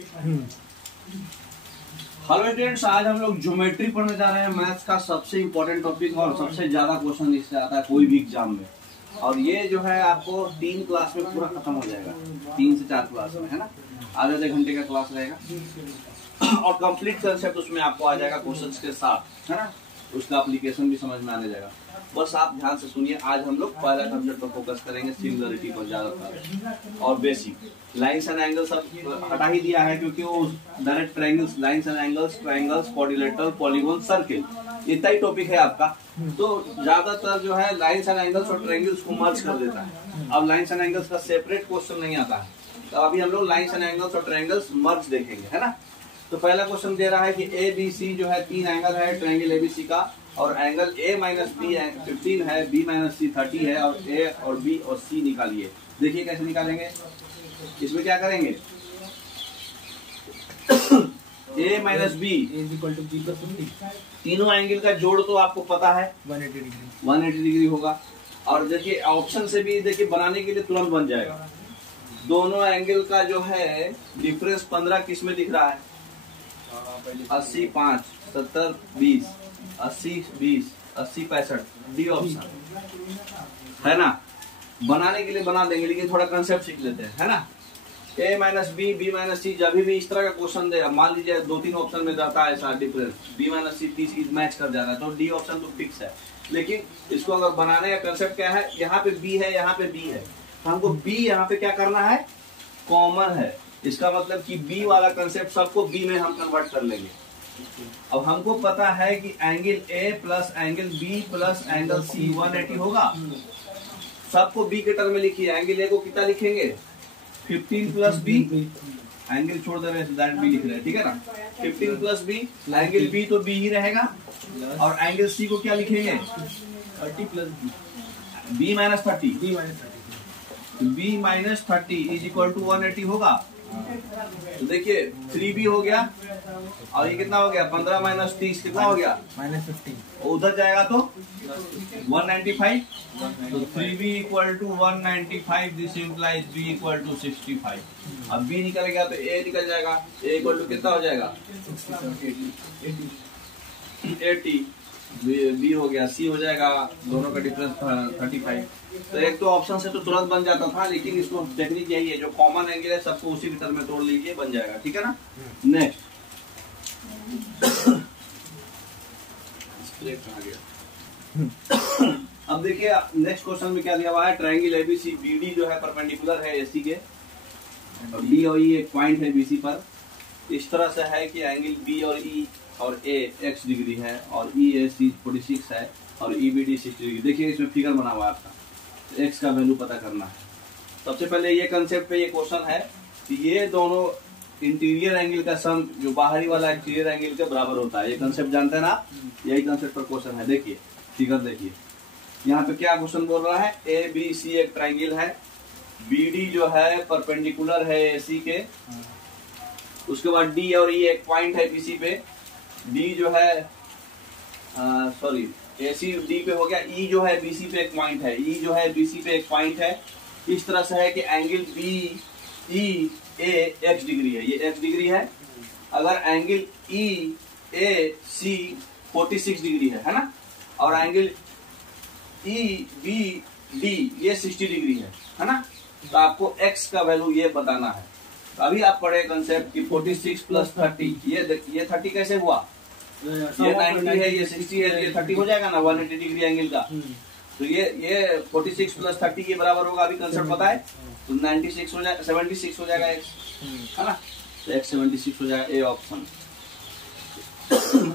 Hello students, आज हम लोग ज्योमेट्री पढ़ने जा रहे हैं। मैथ्स का सबसे इम्पोर्टेंट टॉपिक और सबसे ज्यादा क्वेश्चन इससे आता है कोई भी एग्जाम में। और ये जो है आपको 3 क्लास में पूरा खत्म हो जाएगा, 3 से 4 क्लास में, है ना। आधे घंटे का क्लास रहेगा और कंप्लीट कंसेप्ट उसमें आपको आ जाएगा क्वेश्चंस के साथ, है ना। उसका एप्लीकेशन भी समझ में आने जाएगा। बस आप ध्यान से सुनिए। आज हम लोग पहला कंसेप्ट पर फोकस करेंगे, सिंगुलरिटी पर ज्यादातर और बेसिक। लाइंस एंड एंगल्स सब हटा ही दिया है क्योंकि वो direct triangles, lines and angles, triangles, quadrilateral, polygon, circle, इतना ही टॉपिक है आपका। तो ज्यादातर जो है लाइंस एंड एंगल्स और ट्रायंगल्स को मर्ज कर देता है। अब लाइंस एंड एंगल्स का सेपरेट क्वेश्चन नहीं आता है, तो अभी हम लोग लाइंस एंड एंगल्स और ट्रायंगल्स मर्ज देखेंगे, है ना। तो पहला क्वेश्चन दे रहा है कि ए बी सी जो है 3 एंगल है ट्रायंगल एबीसी का, और एंगल ए माइनस बी 15 है, बी माइनस सी 30 है, और ए और बी और सी निकालिए। देखिए कैसे निकालेंगे। इसमें क्या करेंगे, ए माइनस बी तीनों एंगल का जोड़ तो आपको पता है 180 डिग्री होगा। और देखिए ऑप्शन से भी देखिए बनाने के लिए तुरंत बन जाएगा। दोनों एंगल का जो है डिफरेंस 15 किस में दिख रहा है, 80 5 70 20 80 20 80 65 डी ऑप्शन, है ना। बनाने के लिए बना देंगे, लेकिन थोड़ा कंसेप्ट सीख लेते हैं, है ना। ए माइनस बी, बी माइनस सी, जब भी इस तरह का क्वेश्चन दे, मान लीजिए 2-3 ऑप्शन में रहता है ऐसा डिफरेंस, बी माइनस सी 30 मैच कर जाना है, तो डी ऑप्शन तो फिक्स है। लेकिन इसको अगर बनाने का कंसेप्ट क्या है, यहाँ पे बी है, यहाँ पे बी है, तो हमको बी यहाँ पे क्या करना है, कॉमन है। इसका मतलब कि बी वाला कंसेप्ट सबको बी में हम कन्वर्ट कर लेंगे। अब हमको पता है कि angle A plus angle B plus angle C 180 होगा। सबको बी के टर्म में लिखिए। एंगल ए को कितना लिखेंगे, 15 प्लस बी, एंगल छोड़ दे रहे हैं, बी लिख रहे हैं, ठीक है ना। 15 प्लस बी, एंगल बी तो बी ही रहेगा, और एंगल सी को क्या लिखेंगे, 30 plus B minus 30, B minus 30 is equal to 180 होगा। तो देखिए 3b हो गया, और ये कितना हो गया, 15 माइनस 30 कितना हो गया, -15। उधर जाएगा तो 195, तो 3b equal to 195, this implies b equal to 65। अब b निकल गया तो a निकल जाएगा, a इक्वल टू कितना हो जाएगा 80, b हो गया, c हो जाएगा, दोनों का डिफरेंस 35। तो एक तो ऑप्शन से तो तुरंत बन जाता था, लेकिन इसको टेक्निक यही है, जो कॉमन एंगल है सबको उसी के टर्म में तोड़ लीजिए, बन जाएगा, ठीक है ना। नेक्स्ट अब देखिए नेक्स्ट क्वेश्चन में क्या दिया हुआ है, ट्रायंगल एबीसी बीडी जो है परपेंडिकुलर है एसी के, और डी और ई एक पॉइंट है बीसी पर। इस तरह से है कि एंगल बी और ई और ए x डिग्री है, और ई ए सी 46 है, और ई बी डी 60 डिग्री। देखिए इसमें फिगर बना हुआ है आपका, x का वैल्यू पता करना है। सबसे पहले ये कंसेप्ट पे ये क्वेश्चन है कि ये दोनों इंटीरियर एंगल का सम जो बाहरी वाला एक्सटीरियर एंगल के बराबर होता है। ये कंसेप्ट जानते हैं ना, यही कंसेप्ट पर क्वेश्चन है। देखिए फिगर देखिए, यहाँ पे क्या क्वेश्चन बोल रहा है, ए बी सी एक ट्राइंगल है, बी डी जो है परपेंडिकुलर है एसी के, उसके बाद डी और ई एक पॉइंट है बीसी पे, डी जो है सॉरी एसी डी पे हो गया, ई जो है बीसी पे एक पॉइंट है, ई जो है बीसी पे एक पॉइंट है। इस तरह से है कि एंगल बी ई ए x डिग्री है, ये x डिग्री है। अगर एंगल ई ए सी 46 डिग्री है ना, और एंगल ई बी डी ये 60 डिग्री है ना, तो आपको x का वैल्यू ये बताना है। तो अभी आप पढ़े कंसेप्ट कि 46 प्लस 30, ये 30 कैसे हुआ, ये 90 है, ये 60 है, ये 30 हो जाएगा ना 180 डिग्री एंगल का। तो ये 46 प्लस 30 के बराबर होगा। अभी कंसेप्ट पता है, तो 96 हो जाएगा, 76 हो जाएगा x, है ना। तो x 76 हो जाएगा, ए ऑप्शन।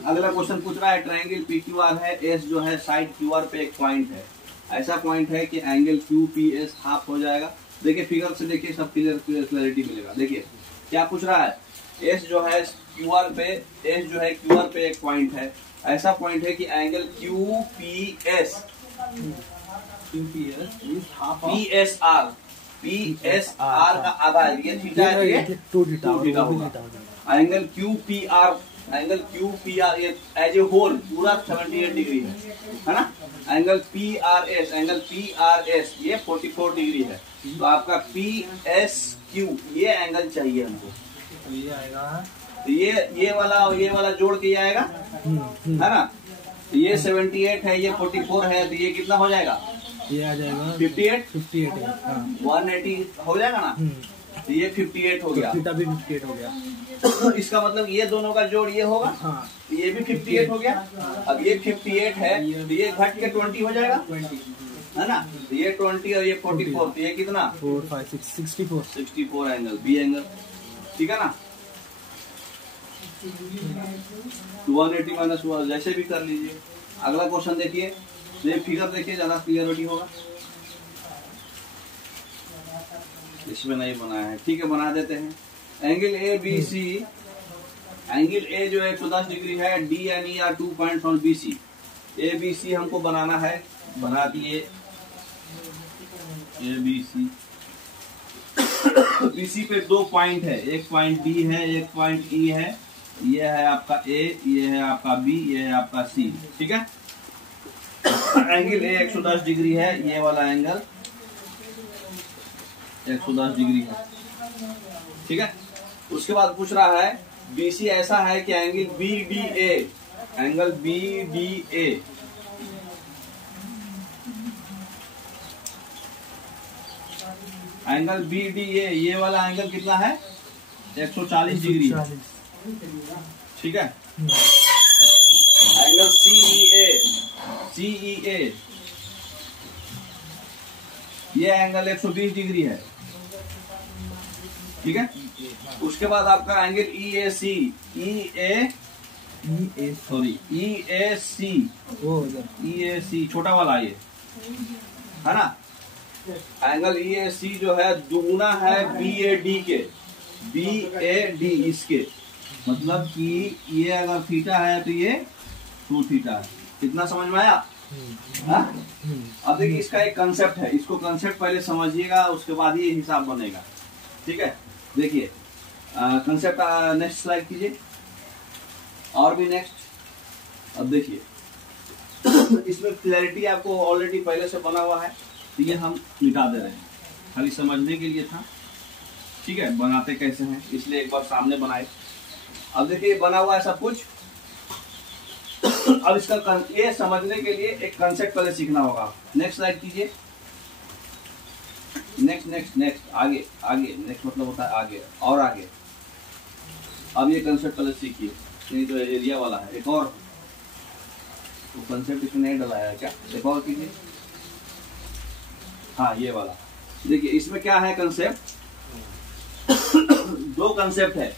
अगला क्वेश्चन पूछ रहा है, ट्रायंगल पी क्यू आर है, एस जो है साइड क्यू आर पे एक पॉइंट है। ऐसा पॉइंट है कि angle Q P S half हो जाएगा। देखिए फिगर से देखिए, सब क्लियरिटी मिलेगा। देखिए क्या पूछ रहा है, एस जो है क्यू आर पे, एस जो है क्यू आर पे एक पॉइंट है। ऐसा पॉइंट है कि angle Q P S P S R का आधा है, ये थीटा है, ये 2 थीटा होगा। एंगल क्यू पी आर ये एज ए होल पूरा 78 डिग्री है ना। एंगल पी आर एस ये 44 डिग्री है। तो आपका पी एस क्यू ये एंगल चाहिए हमको, ये आएगा, ये वाला जोड़ के ये आएगा, है ना। तो ये 78 है, ये 44 है, तो ये कितना हो जाएगा? ये आ जाएगा 58 है। हाँ। 180 हो जाएगा ना। तो ये 58 हो गया, थीटा भी 58 हो गया। इसका मतलब ये दोनों का जोड़ ये होगा। हाँ। तो ये भी 58 हो गया। अब ये 58 है, तो ये घट के 20 हो जाएगा, 20 है ना। तो ये 20 और ये 44, तो ये कितना? 4 5 6 64 एंगल, बी एंगल, ठीक है ना। 180 माइनस हुआ, जैसे भी कर लीजिए। अगला क्वेश्चन देखिए, ये फिगर देखिए, ज्यादा क्लियरिटी होगा। इसमें नहीं बनाया है, ठीक है, बना देते हैं। Angle A B C, angle A जो है 110 डिग्री है, D and E are 2 points on B C. A B C हमको बनाना है, बना दिए ए बी सी। बी सी पे 2 पॉइंट है, एक पॉइंट डी है, एक पॉइंट ई है। ये है आपका ए, ये है आपका बी, ये है आपका सी, ठीक है। एंगल ए 110 डिग्री है, ये वाला एंगल 110 डिग्री है, ठीक है। उसके बाद पूछ रहा है बीसी ऐसा है कि angle B D A, angle B D A angle B D A, ये वाला एंगल कितना है? 140 डिग्री है, ठीक है। एंगल सीई ए, ये एंगल 120 डिग्री है, ठीक है। उसके बाद आपका एंगल ई ए सी, ई ए सी छोटा वाला ये, है ना। एंगल ई ए सी जो है दुगुना है बी ए डी के, बी ए डी इसके, मतलब कि ये अगर थीटा है तो ये 2 थीटा है। कितना समझ में आया? अब देखिए इसका एक कंसेप्ट है, इसको कंसेप्ट पहले समझिएगा, उसके बाद ही हिसाब बनेगा, ठीक है। देखिए कंसेप्ट, नेक्स्ट स्लाइड कीजिए, और भी नेक्स्ट। अब देखिए इसमें क्लैरिटी आपको ऑलरेडी पहले से बना हुआ है, तो ये हम मिटा दे रहे हैं, खाली समझने के लिए था, ठीक है। बनाते कैसे हैं इसलिए एक बार सामने बनाए। अब देखिए बना हुआ है सब कुछ। अब इसका ये समझने के लिए एक कंसेप्ट पहले सीखना होगा। नेक्स्ट स्लाइड कीजिए, नेक्स्ट आगे नेक्स्ट मतलब होता है आगे और आगे। अब ये कंसेप्ट पहले सीखिए, ये जो एरिया वाला है। एक और तो कंसेप्ट इसमें नहीं डलाया है क्या? एक और कीजिए, हाँ ये वाला देखिए। इसमें क्या है कंसेप्ट? 2 कंसेप्ट है।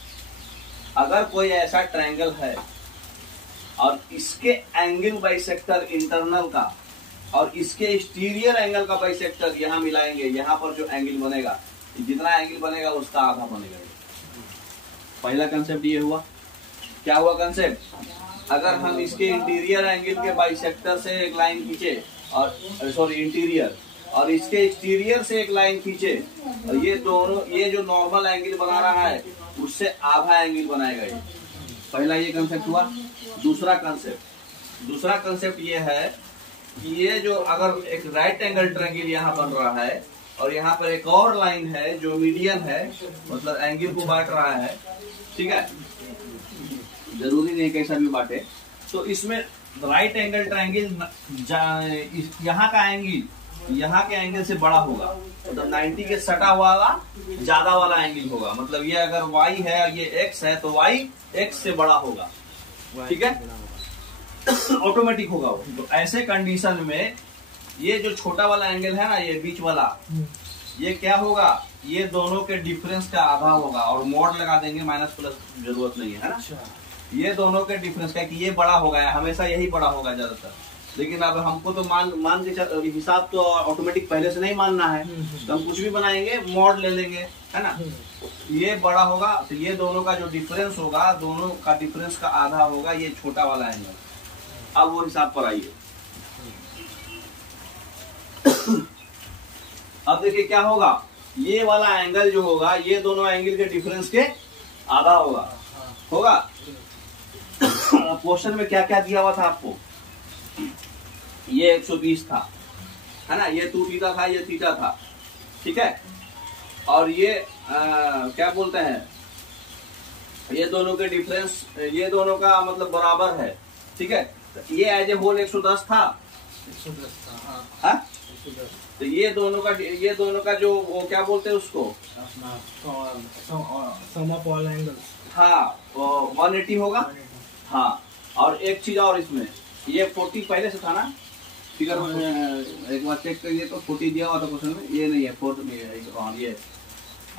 अगर कोई ऐसा ट्रायंगल है और इसके एंगल बाइसेक्टर इंटरनल का और इसके एक्सटीरियर एंगल का बाइसेक्टर यहाँ मिलाएंगे, यहाँ पर जो एंगल बनेगा, जितना एंगल बनेगा उसका आधा बनेगा। पहला कंसेप्ट ये हुआ। क्या हुआ कंसेप्ट? अगर हम इसके इंटीरियर एंगल के बाइसेक्टर से एक लाइन खींचे और सॉरी इंटीरियर, और इसके एक्सटीरियर से एक लाइन खींचे, और ये दोनों, ये जो नॉर्मल एंगल बना रहा है उससे आधा एंगल बनाएगा ये। पहला ये कंसेप्ट हुआ। दूसरा कंसेप्ट ये है कि ये जो अगर एक राइट एंगल ट्रायंगल यहाँ बन रहा है और यहाँ पर एक और लाइन है जो मीडियन है, मतलब एंगल को बांट रहा है, ठीक है, जरूरी नहीं कैसा भी बांटे। तो इसमें राइट एंगल ट्रायंगल यहाँ का एंगल यहाँ के एंगल से बड़ा होगा, मतलब 90 के सटा वाला ज्यादा वाला एंगल होगा। मतलब ये अगर y है और ये x है तो y x से बड़ा होगा, ठीक है, ऑटोमेटिक होगा वो। तो ऐसे कंडीशन में ये जो छोटा वाला एंगल है ना, ये बीच वाला, ये क्या होगा? ये दोनों के डिफरेंस का आधा होगा, और मोड लगा देंगे, माइनस प्लस जरूरत नहीं है ना। ये दोनों के डिफरेंस का, कि ये बड़ा होगा, हमेशा यही बड़ा होगा ज्यादातर। लेकिन अब हमको तो मान के हिसाब तो ऑटोमेटिक पहले से नहीं मानना है, तो हम कुछ भी बनाएंगे, मोड ले लेंगे, है ना। ये बड़ा होगा तो ये दोनों का जो डिफरेंस होगा, दोनों का डिफरेंस का आधा होगा ये छोटा वाला एंगल। अब वो हिसाब पर आइए। अब देखिए क्या होगा, ये वाला एंगल जो होगा ये दोनों एंगल के डिफरेंस के आधा होगा। क्वेश्चन में क्या क्या दिया हुआ था आपको? ये 120 था, है ना, ये 2 थीटा था, ये थीटा था, ठीक है। और ये क्या बोलते हैं, ये दोनों के डिफरेंस, ये दोनों का मतलब बराबर है, ठीक है। तो ये एज ए होल 110 था, 110 था, हाँ? 110 तो ये दोनों का जो वो क्या बोलते हैं उसको, अपना सम ऑफ ऑल एंगल्स, हाँ 180 होगा। हाँ, और एक चीज और इसमें, ये 40 पहले से था ना फिगर, एक बार चेक करिए तो 40 दिया हुआ था क्वेश्चन में, ये नहीं है 4 नहीं है, ये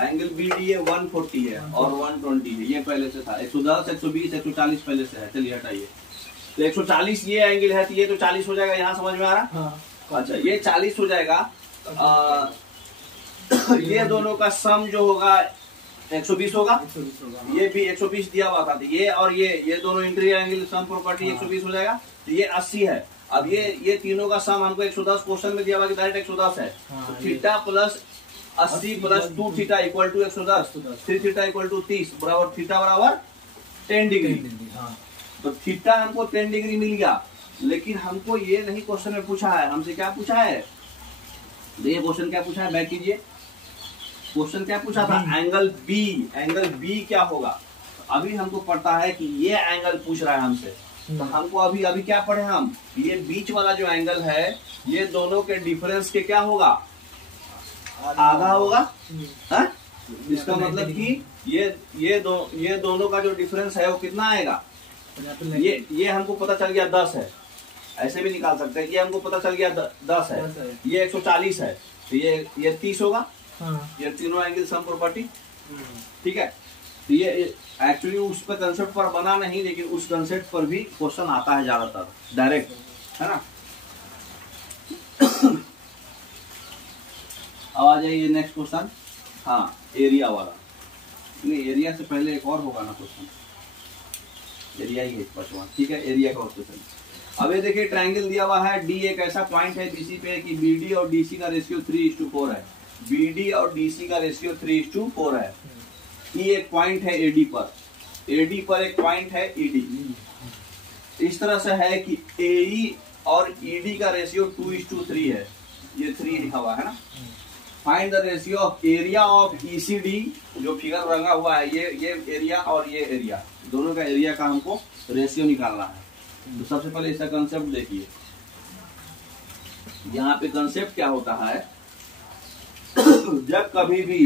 एंगल बी डी है 140 है और 120 है, ये पहले से था। 110, 120, 140 पहले से है। चलिए हटाइए, तो 140 ये एंगल है, तो ये तो 40 हो जाएगा, यहाँ समझ में आ रहा? हाँ। अच्छा, ये 40 हो जाएगा। ये दोनों का सम जो होगा 120 होगा, 120 होगा, हाँ। ये भी 120 दिया हुआ था, तो ये और ये दोनों इंटीरियर एंगल सम प्रॉपर्टी 120 हो जाएगा, तो ये 80 है। अब ये तीनों का सम हमको 110 क्वेश्चन में दिया हुआ कि डायरेक्ट 110 है, तो theta plus 80 plus 2 theta equal to 110, 3 theta equal to 30 बराबर थीटा बराबर 10 डिग्री। तो थीटा हमको 10 डिग्री मिल गया, लेकिन हमको ये नहीं क्वेश्चन में पूछा है, हमसे क्या पूछा है, ये क्वेश्चन क्या पूछा है, बैक कीजिए। क्वेश्चन क्या पूछा था, एंगल बी, एंगल बी क्या होगा। अभी हमको पता है कि ये एंगल पूछ रहा है हमसे, तो हमको अभी क्या पढ़े हम, ये बीच वाला जो एंगल है ये दोनों के डिफरेंस के क्या होगा, आधा होगा, है? इसका मतलब कि ये दोनों का जो डिफरेंस है वो कितना आएगा, ये हमको पता चल गया 10 है, ऐसे भी निकाल सकते हैं। ये हमको पता चल गया 10 है, ये 140 है, तो ये 30 होगा। हाँ। ये तीनों एंगल सम प्रॉपर्टी, ठीक है। तो ये एक्चुअली उस पर कंसेप्ट पर बना नहीं, लेकिन उस कंसेप्ट पर भी क्वेश्चन आता है ज्यादातर डायरेक्ट, है ना। अब आ जाइए नेक्स्ट क्वेश्चन, हाँ एरिया वाला। नहीं, एरिया से पहले एक और होगा ना क्वेश्चन, एरिया ही है बचवा, ठीक है। एरिया का क्वेश्चन अब ये देखिए, ट्रायंगल दिया हुआ है, डी एक ऐसा पॉइंट है बीसी पे कि बीडी और डीसी का रेशियो 3:4 है, बीडी और डीसी का रेशियो 3:4 है। ये एक पॉइंट है एडी पर, एडी पर एक पॉइंट है ईडी। इस तरह से है कि एई और ईडी का रेशियो 2:3 है, ये 3 लिखा हुआ है ना। Find the ratio of area of ECD, जो फिगर रंगा हुआ है, ये एरिया और ये एरिया, दोनों का एरिया का हमको रेशियो निकालना है। तो सबसे पहले इसका कंसेप्ट देखिए, यहाँ पे कंसेप्ट क्या होता है, जब कभी भी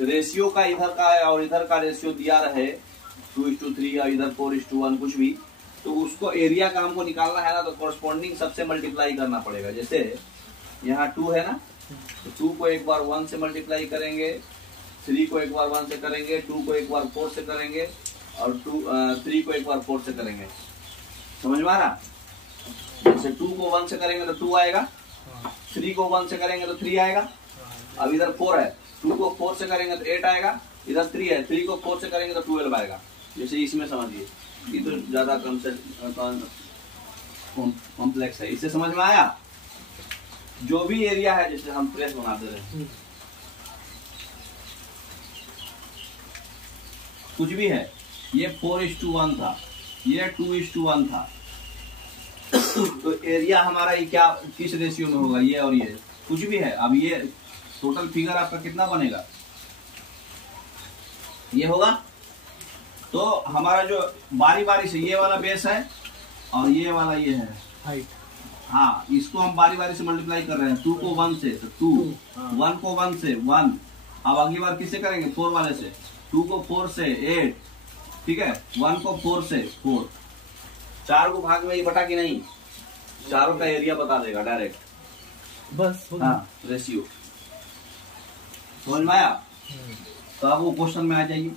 रेशियो का इधर का और इधर का रेशियो दिया रहे 2:3 या इधर 4:1 कुछ भी, तो उसको एरिया का हमको निकालना है ना, तो कॉरस्पॉन्डिंग सबसे मल्टीप्लाई करना पड़ेगा। जैसे यहाँ 2 है ना, तो 2 को एक बार 1 से मल्टीप्लाई करेंगे, 3 को एक बार 1 से करेंगे, 2 को एक बार 4 से करेंगे, और 3 को एक बार 4 से करेंगे। समझ में आ रहा? जैसे 2 को 1 से करेंगे तो 2 आएगा, 3 को 1 से करेंगे तो 3 आएगा। अब इधर 4 है, 2 को 4 से करेंगे तो 8 आएगा, इधर 3 है, 3 को 4 से करेंगे तो 12 आएगा। जैसे इसमें समझिए, ये तो ज्यादा कॉम्प्लेक्स है, इससे समझ में आया। जो भी एरिया है, जैसे हम प्रेस बना दे रहे हैं, कुछ भी है, ये 4:1 था, ये 2:1 था, तो एरिया हमारा ये क्या किस रेशियो में होगा, ये और ये कुछ भी है। अब ये टोटल फिगर आपका कितना बनेगा, ये होगा। तो हमारा जो बारी बारी से ये वाला बेस है और ये वाला ये है हाइट, हाँ, इसको हम बारी बारी से मल्टीप्लाई कर रहे हैं। 2 को 1 से तो 2, 1 को 1 से 1, अब अगली बार किससे करेंगे, 4 वाले से। 2 को 4 से 8, ठीक है, 1 को 4 से 4, 4 को भाग में ये बटा कि नहीं, चारों का एरिया बता देगा डायरेक्ट, बस हाँ रेशियो। समझ में आया? तो अब वो क्वेश्चन में आ जाइए।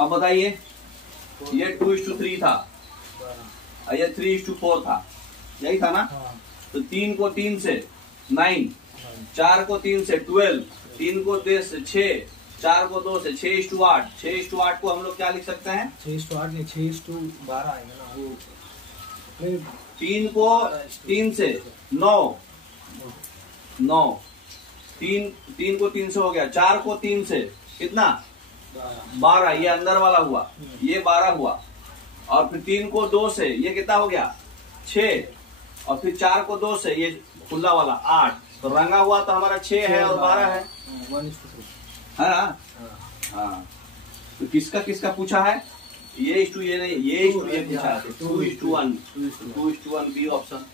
अब बताइए, ये 2:3 था, ये 3:4 था, यही था ना। तो 3 को 3 से 9, 4 को 3 से 12, 3 को 2 से 6, 4 को 2 से 6:8। 6:8 को हम लोग क्या लिख सकते हैं, 6:8 नहीं, 6:12 आएगा ना वो। 3 को 3 से 9, 3 को 3 से हो गया, 4 को 3 से कितना, 12, ये अंदर वाला हुआ, ये 12 हुआ, और फिर 3 को 2 से ये कितना हो गया, 6, और फिर 4 को 2 से ये खुला वाला 8। तो रंगा हुआ तो हमारा 6 है और 12 है, 1:3 है ना। हाँ, तो किसका किसका पूछा है? ये इस टू ये नहीं, ये इस टू ये पूछा है। 2:1, 2:1 बी ऑप्शन।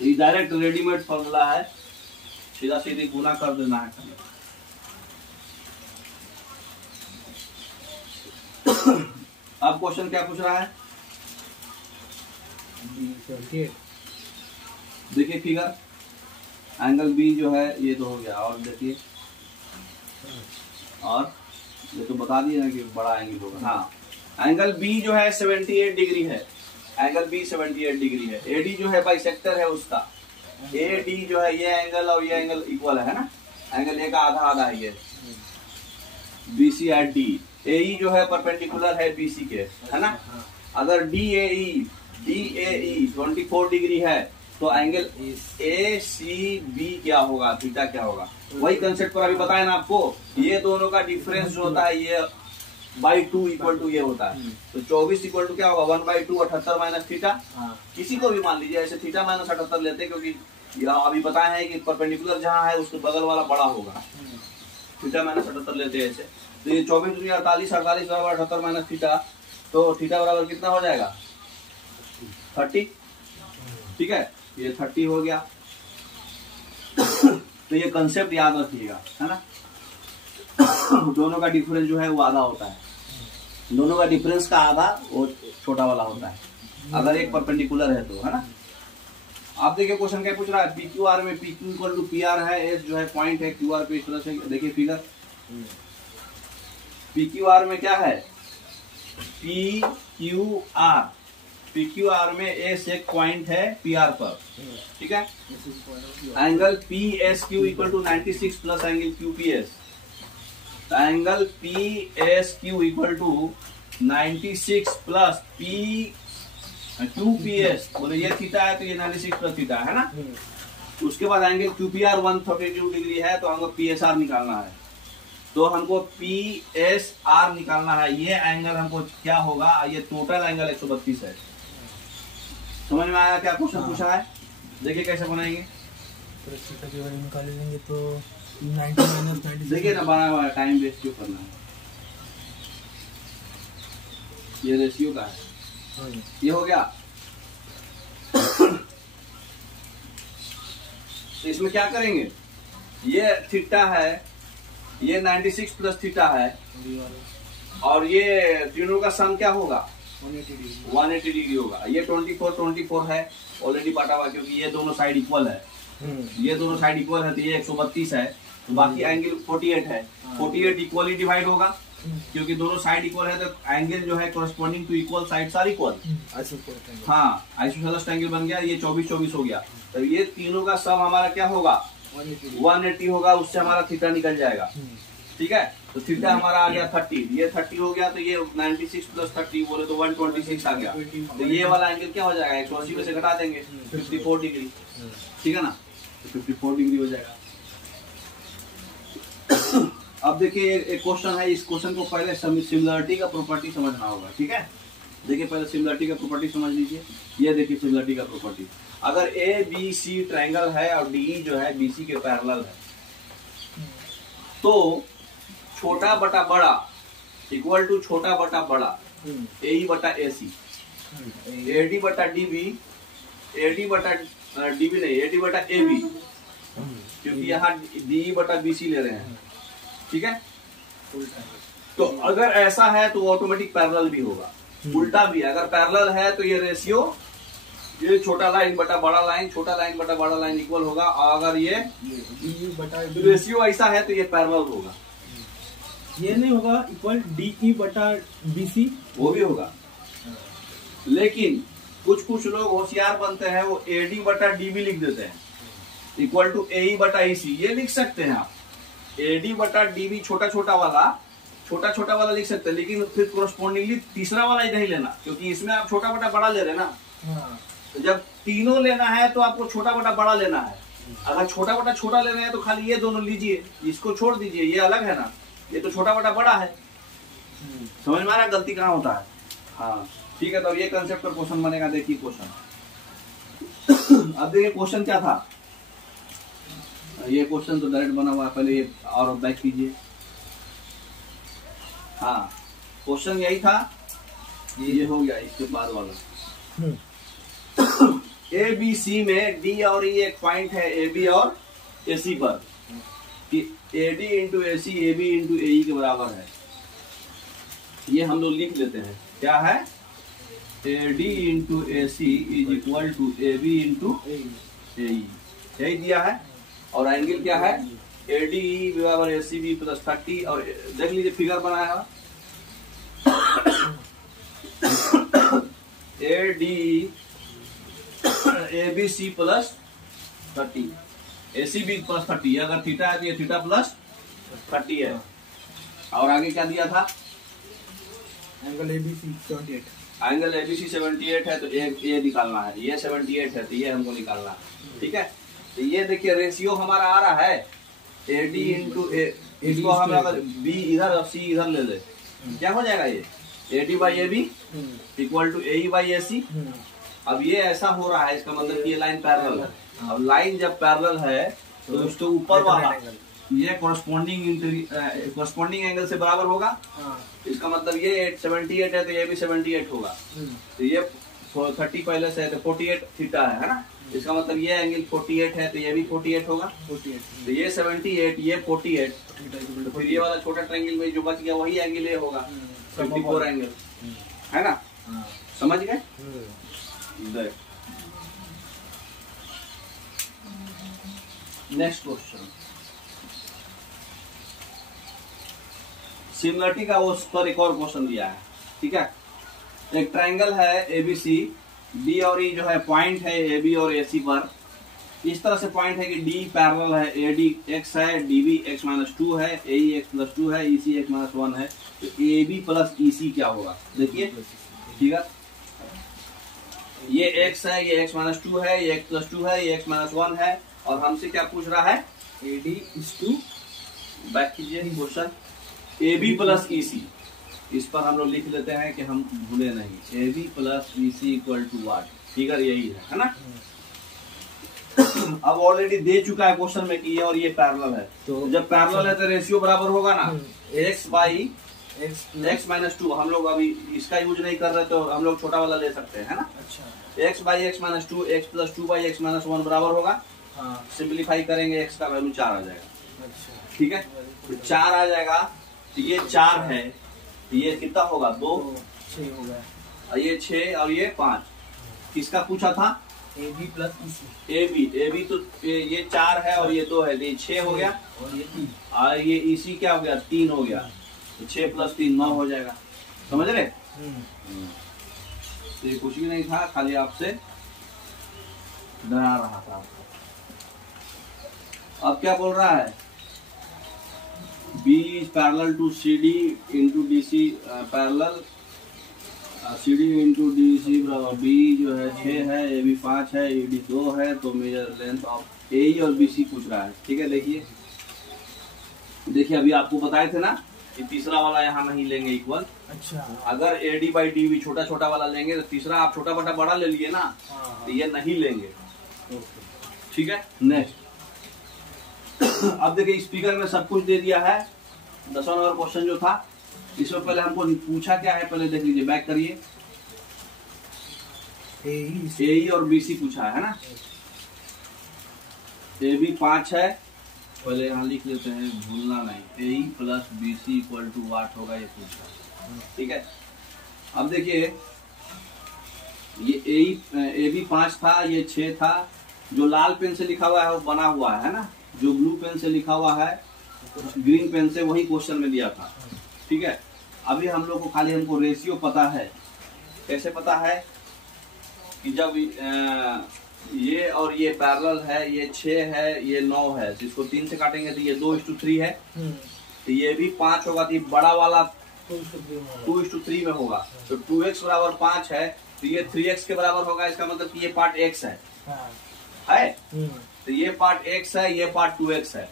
ये डायरेक्ट रेडीमेड फॉर्मूला है, सीधा सीधी गुना कर देना है। अब क्वेश्चन क्या पूछ रहा है? देखिए फिगर, एंगल बी जो है ये तो हो गया, और देखिए, और ये तो बता दिया ना कि बड़ा एंगल होगा। हाँ, एंगल बी जो है 78 डिग्री है, एंगल बी 78 डिग्री है। एडी जो है बाइसेक्टर है उसका, एडी जो है ये एंगल और ये एंगल इक्वल है ना, एंगल ए का आधा आधा है ये, बीसी एट डी। एई जो है परपेंडिकुलर है बीसी के, है ना। अगर डी ए ई 24 डिग्री है तो एंगल ए सी बी क्या होगा, थीटा क्या होगा? वही कंसेप्ट पर अभी बताया ना आपको, ये दोनों का डिफरेंस जो होता है ये /2 इक्वल टू ये होता है। तो 24 इक्वल टू क्या होगा? 1/2 78 माइनस थीटा। किसी को भी मान लीजिए ऐसे थीटा माइनस 78 लेते, क्योंकि अभी बताया है कि परपेंडिकुलर जहाँ है उसके बगल वाला बड़ा होगा, थीटा माइनस 78 लेते हैं ऐसे। तो ये 24 × 48, 48 बराबर 78 माइनस थीटा, तो थीटा बराबर कितना हो जाएगा? 30। ठीक है, ये 30 हो गया। तो ये कंसेप्ट याद रखिएगा, है ना। दोनों का डिफरेंस जो है वो आधा होता है, दोनों का डिफरेंस का आधा वो छोटा वाला होता है, अगर एक परपेंडिकुलर है तो, है ना। आप देखिए क्वेश्चन क्या पूछ रहा है? PQR में PQ इक्वल टू PR है, S जो है पॉइंट है, QR पे इस तरह से देखिए फिगर। PQR में क्या है? PQR में S एक पॉइंट है PR पर, ठीक है। Angle PSQ equal to 96 plus angle QPS। Angle PSQ equal to 96 plus QPS, बोले ये थीटा है तो ये 96 प्लस थीटा है ना। उसके बाद एंगल QPR 132 डिग्री है, तो हमको PSR निकालना है। तो हमको PSR निकालना है, ये एंगल हमको क्या होगा? ये टोटल एंगल 132 है। समझ में आया क्या क्वेश्चन पूछा है? देखिए कैसे बनाएंगे, निकालेंगे तो 90 माइनस 90। देखिए ना, बना हुआ टाइम वेस्ट क्यों करना है, ये रेशियो का है। ये हो गया। तो इसमें क्या करेंगे? ये थीटा है, ये 96 प्लस थीटा है, और ये तीनों का सम क्या होगा? 180 डिग्री होगा। ये 24 है, ऑलरेडी पाटा हुआ, क्योंकि ये दोनों साइड इक्वल है, ये दोनों साइड इक्वल है, तो ये 132 है, तो बाकी एंगल 48 है। 48 इक्वली डिवाइड होगा, क्योंकि दोनों साइड इक्वल है, तो एंगल जो है corresponding to equal sides are equal. हाँ, आइसोसेलेस एंगल बन गया, ये 24 हो गया। तो ये तीनों का सम हमारा क्या होगा? 180 होगा, उससे हमारा थीटा निकल जाएगा, ठीक है। तो थीटा हमारा आ गया 30, ये 30 हो गया, तो ये 96 प्लस 30 बोले तो 126 आ गया। तो ये वाला एंगल क्या हो जाएगा? 180 में से घटा देंगे, 54 डिग्री, ठीक है ना। तो 54 डिग्री हो जाएगा। अब देखिए एक क्वेश्चन है, इस क्वेश्चन को पहले सिमिलरिटी का प्रॉपर्टी समझना होगा, ठीक है। देखिए पहले सिमिलरिटी का प्रॉपर्टी समझ लीजिए। ये देखिए सिमिलरिटी का प्रॉपर्टी, अगर ABC ट्रायंगल है और DE जो है BC के पैरेलल है, तो छोटा बटा बड़ा इक्वल टू छोटा बटा बड़ा AE बटा AC, AD बटा DB, AD बटा DB नहीं, AD बटा AB, क्योंकि यहाँ DE बटा BC ले रहे हैं, ठीक है। तो अगर ऐसा है तो ऑटोमेटिक पैरेलल भी होगा। उल्टा भी, अगर पैरेलल है तो ये रेशियो, ये छोटा लाइन बटा बड़ा लाइन, छोटा लाइन बटा बड़ा लाइन इक्वल होगा, और अगर ये रेशियो ऐसा है तो ये पैरेलल होगा। ये नहीं होगा इक्वल DE बटा BC, वो भी होगा। लेकिन कुछ लोग होशियार बनते हैं, वो AD बटा DB लिख देते हैं इक्वल टू AE बटा AC। ये लिख सकते हैं आप, AD बटा DB छोटा छोटा वाला लिख सकते हैं, लेकिन फिर कोरस्पॉन्डिंगली तीसरा वाला ही नहीं लेना, क्योंकि इसमें आप छोटा बटा बड़ा ले रहे हैं ना। तो जब तीनों लेना है तो आपको छोटा बटा बड़ा लेना है। अगर छोटा बटा छोटा ले रहे हैं तो खाली ये दोनों लीजिए, इसको छोड़ दीजिए, ये अलग है ना, ये तो छोटा बटा बड़ा है। समझ में आ रहा है गलती कहाँ होता है? हाँ ठीक है, तो ये कंसेप्ट पर क्वेश्चन बनेगा। देखिए क्वेश्चन, अब देखिए क्वेश्चन क्या था, ये क्वेश्चन तो डायरेक्ट बना हुआ है, पहले ये और बैक कीजिए। हाँ, क्वेश्चन यही था, ये हो गया इसके बाद वाला। ए बी सी में डी और ई एक पॉइंट है ए बी और ए सी पर, कि A D into A C A B into A E के बराबर है। ये हम लोग लिख लेते हैं, क्या है, A D into A C is equal to A B into A E, यही दिया है। और एंगल क्या है, ए डी बराबर ए सी बी प्लस 30, और देख लीजिए फिगर बनाया है, A D A B C plus 30, A C B plus 30, अगर थीटा है तो ये थीटा प्लस 30 है। और आगे क्या दिया था, एंगल एबीसी 78, एंगल एबीसी 78 है, तो ये निकालना है, ये 78 है तो ये हमको निकालना है। ठीक है, तो ये देखिए रेशियो हमारा आ रहा है ए डी इंटू ए, इसको हम अगर बी इधर और सी इधर ले ले, क्या हो जाएगा, ये A D by A B equal to A E by A C. अब ये ऐसा हो रहा है, इसका मतलब ये लाइन पैरेलल है। अब लाइन जब पैरेलल है तो उसके ऊपर वाला ये कोरस्पॉन्डिंग एंगल से बराबर होगा। इसका मतलब ये 78 है तो ये भी 78 होगा। तो ये 30 पहले से है तो 48 थीटा है ना, इसका मतलब ये एंगल 48 है तो ये भी 48 होगा। 48 तो ये 78 ये 48, तो फिर ये वाला छोटा ट्रायंगल में जो बच गया वही एंगल ये होगा 54 एंगल, है ना, समझ गए। नेक्स्ट क्वेश्चन, सिमिलरिटी का उस पर एक और क्वेश्चन दिया है। ठीक है, एक ट्रायंगल है एबीसी, डी और ई जो है पॉइंट है ए बी और ए सी पर। इस तरह से पॉइंट है कि डी पैरेलल है ए डी एक्स है, डी बी एक्स माइनस 2 है, ए ई एक्स प्लस 2 है, ई सी एक्स माइनस 1 है। तो ए बी प्लस ई सी क्या होगा, देखिए। ठीक है, ये एक्स है, ये एक्स माइनस 2 है, ये एक्स प्लस 2 है, ये एक्स माइनस 1 है, और हमसे क्या पूछ रहा है, A D is to, back कीजिए question, A B plus E C. इस पर हम लोग लिख लेते हैं कि हम भूले नहीं, A B plus E C equal to what, figure यही है ना। अब ऑलरेडी दे चुका है क्वेश्चन में कि ये और ये पैरेलल है, तो जब पैरेलल है तो रेशियो बराबर होगा ना, एक्स बाई एक्स माइनस 2। हम लोग अभी इसका यूज नहीं कर रहे तो हम लोग छोटा वाला ले सकते हैं ना। अच्छा, x by x minus 2, x plus 2 by x minus 1 बराबर होगा। सिंप्लीफाई करेंगे एक्स का वैल्यू 4 आ जाएगा। अच्छा, ठीक है, तो 4 आ जाएगा, तो ये 4 है, ये कितना होगा, 2 6 होगा, ये 6 और ये 5। किसका पूछा था, A B plus E C. A B तो ये 4 है और ये 2 है, तो ये 6 हो गया, और ये 3, और ये ई सी क्या हो गया, 3 हो गया, तो 6 प्लस 3 9 हो जाएगा। समझ रहे, तो ये कुछ भी नहीं था, खाली आपसे डरा रहा था। अब क्या बोल रहा है, B is parallel to CD into DC parallel, CD into DC बराबर B जो है 6 है, AB 5 है, AD 2 है, तो मेजर लेंथ ऑफ AE और BC पूछ रहा है। ठीक है, देखिए अभी आपको बताए थे ना कि तीसरा वाला यहाँ नहीं लेंगे इक्वल। अच्छा, अगर AD बाई DB छोटा छोटा वाला लेंगे तो तीसरा आप छोटा बटा बड़ा ले लिए ना, तो ये नहीं लेंगे। ठीक है, नेक्स्ट। अब देखिए इस फिगर में सब कुछ दे दिया है। 10वां नंबर क्वेश्चन जो था, इसमें पहले हमको पूछा क्या है, पहले देख लीजिए, बैक करिए, ए और बी सी पूछा है ना। ए बी 5 है, पहले यहाँ लिख लेते हैं, भूलना नहीं, A plus B C equal to what होगा, ये पूछा। ठीक है, अब देखिए ये ए बी 5 था, ये 6 था, जो लाल पेन से लिखा हुआ है वो बना हुआ है ना, जो ब्लू पेन से लिखा हुआ है ग्रीन पेन से, वही क्वेश्चन में दिया था। ठीक है, अभी हम लोग को खाली हमको रेशियो पता है। कैसे पता है कि जब ये और ये पैरेलल है, ये 6 है, ये 9 है, तो इसको 3 से काटेंगे तो ये 2:3 है, तो ये भी 5 होगा, तो ये बड़ा वाला 2:3 में होगा। तो 2x बराबर 5 है, तो ये 3x के बराबर होगा। इसका मतलब कि ये पार्ट x है, तो ये पार्ट x है, ये पार्ट 2x है।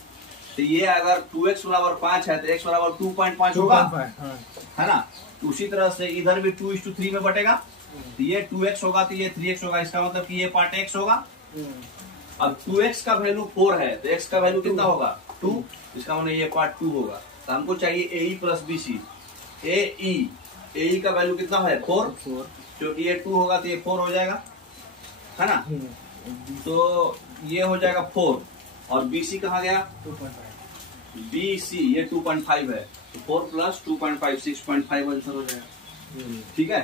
तो ये अगर 2x बराबर 5 है तो x बराबर 2.5 होगा, है ना। उसी तरह से इधर भी 2:3 में बटेगा, तो ये 2x होगा, तो ये 3x होगा। इसका मतलब कि ये पार्ट x होगा, अब 2x का वैल्यू 4 है तो x का वैल्यू कितना होगा 2, इसका मतलब ये पार्ट 2 होगा। तो हमको चाहिए AE प्लस BC। AE का वैल्यू कितना है 4, क्योंकि ये 2 होगा तो ये 4 हो जाएगा, है ना। तो ये हो जाएगा 4 और BC कहाँ गया 2.5। BC ये 2.5 है तो 4 प्लस 2.5 6.5 आंसर हो जाएगा। ठीक है,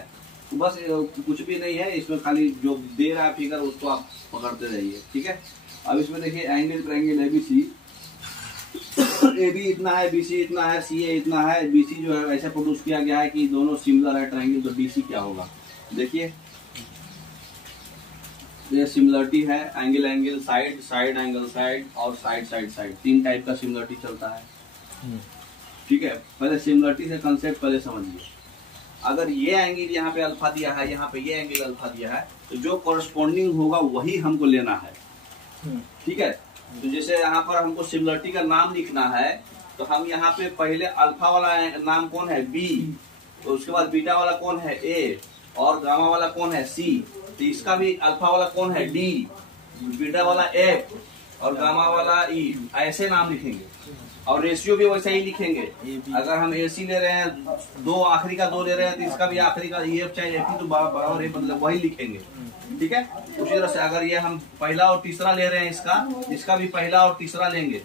तो बस कुछ भी नहीं है इसमें, खाली जो दे रहा है फिगर उसको आप पकड़ते रहिए। ठीक है, अब इसमें देखिए एंगल ट्रायंगल ABC, AB इतना है, BC इतना है, CA इतना है। BC जो है ऐसा प्रोड्यूस किया गया है कि दोनों सिमिलर है ट्रायंगल, तो DC क्या होगा देखिए, ये सिमिलरिटी है angle angle, side side angle side और साइड साइड साइड, 3 टाइप का सिमिलरिटी चलता है। ठीक है, पहले सिमिलरिटी से कंसेप्ट पहले समझिए। अगर ये एंगल यहाँ पे अल्फा दिया है, यहाँ पे ये एंगल अल्फा दिया है, तो जो कॉरस्पॉन्डिंग होगा वही हमको लेना है। ठीक है, तो जैसे यहाँ पर हमको सिमिलरिटी का नाम लिखना है तो हम यहाँ पे पहले अल्फा वाला नाम कौन है B, तो उसके बाद बीटा वाला कौन है A और गामा वाला कौन है C। तो इसका भी अल्फा वाला कौन है D, बीटा वाला F और गामा वाला E, ऐसे नाम लिखेंगे। और रेशियो भी वैसे ही लिखेंगे। अगर हम AC ले रहे हैं, 2 आखिरी का 2 ले रहे हैं, तो इसका भी आखिरी का EF चाहे AP तो बराबर मतलब वही लिखेंगे। ठीक है, उसी तरह से अगर ये हम पहला और तीसरा ले रहे हैं, इसका भी पहला और तीसरा लेंगे।